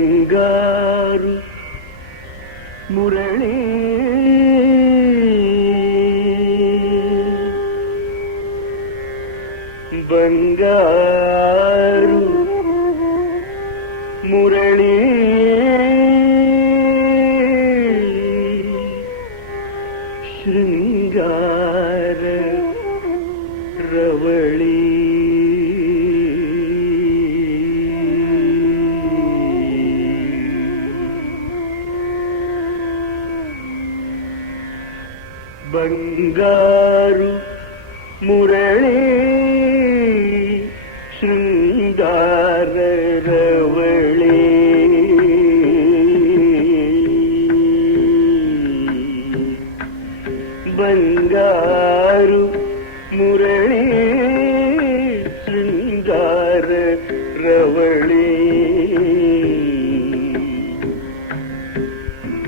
ಬಂಗಾರು ಮುರಳಿ ಬಂಗಾರು ಮುರಳಿ ಶೃಂಗಾರ ರವಳಿ ಬಂಗಾರು ಮುರಳಿ ಶೃಂಗಾರ ರವಳಿ ಬಂಗಾರು ಮುರಳಿ ಶೃಂಗಾರ ರವಳಿ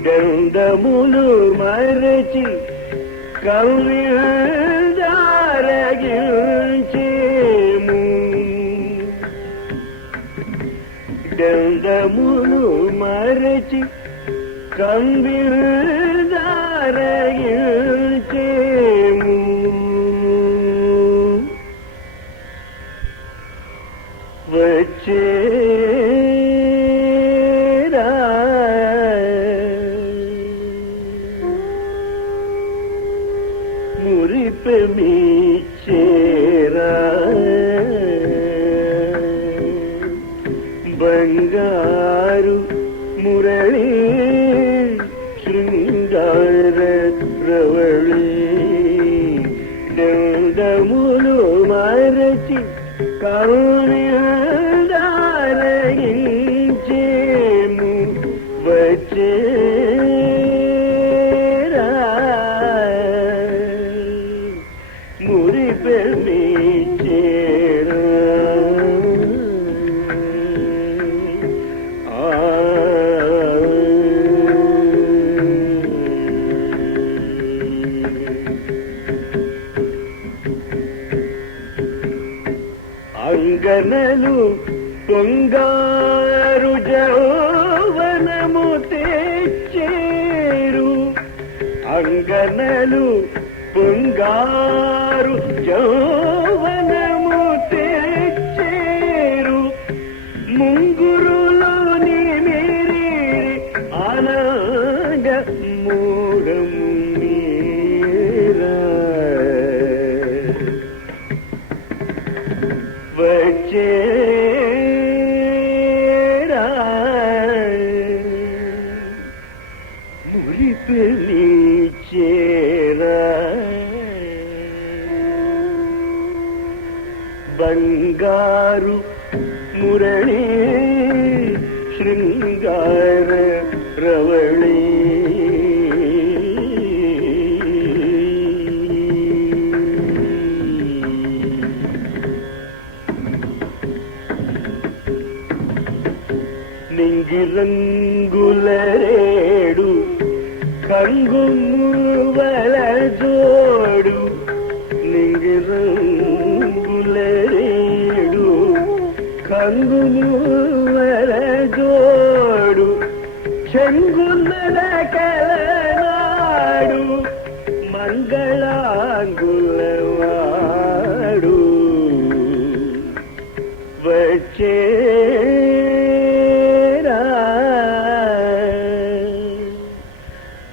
ಗಂಧములు మరచి కవిదారగించేము గంధములు మరచి కవిదారగించేము వచ్చే మురిపెమి చేరా బంగారు మురళి శృంగార రవళి దండములు మరచి కవిదారగించేము వచ్చే మురిపెమి చేరా అంగనలు పొంగారు జౌవనము తెచ్చేరు అంగనలు పొంగారు యౌవనము తెచ్చేరు ముంగురులోని మేరీ ఆనంద మూఢము మీరా వచ్చేరా మురిపెలి చేరా బంగారు మురళి శృంగార రవళి నింగిరంగుల రేడు కంగుమువల జోడు నింగిరంగుల రేడు కంగుమువల జోడు చెంగున్నల కలనాడు మంగళాంగులవాడు వచ్చే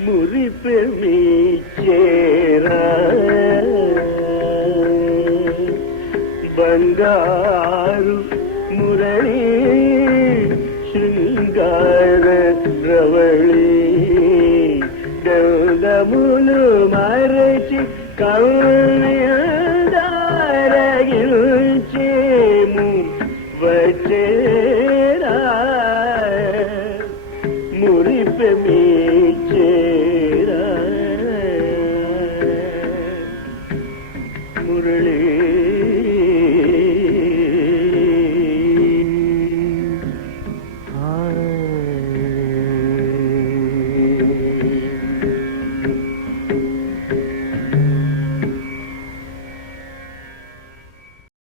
మురిపెమి చేరా బంగారు మురళి శృంగార రవళి గంధములు మరచి కౌని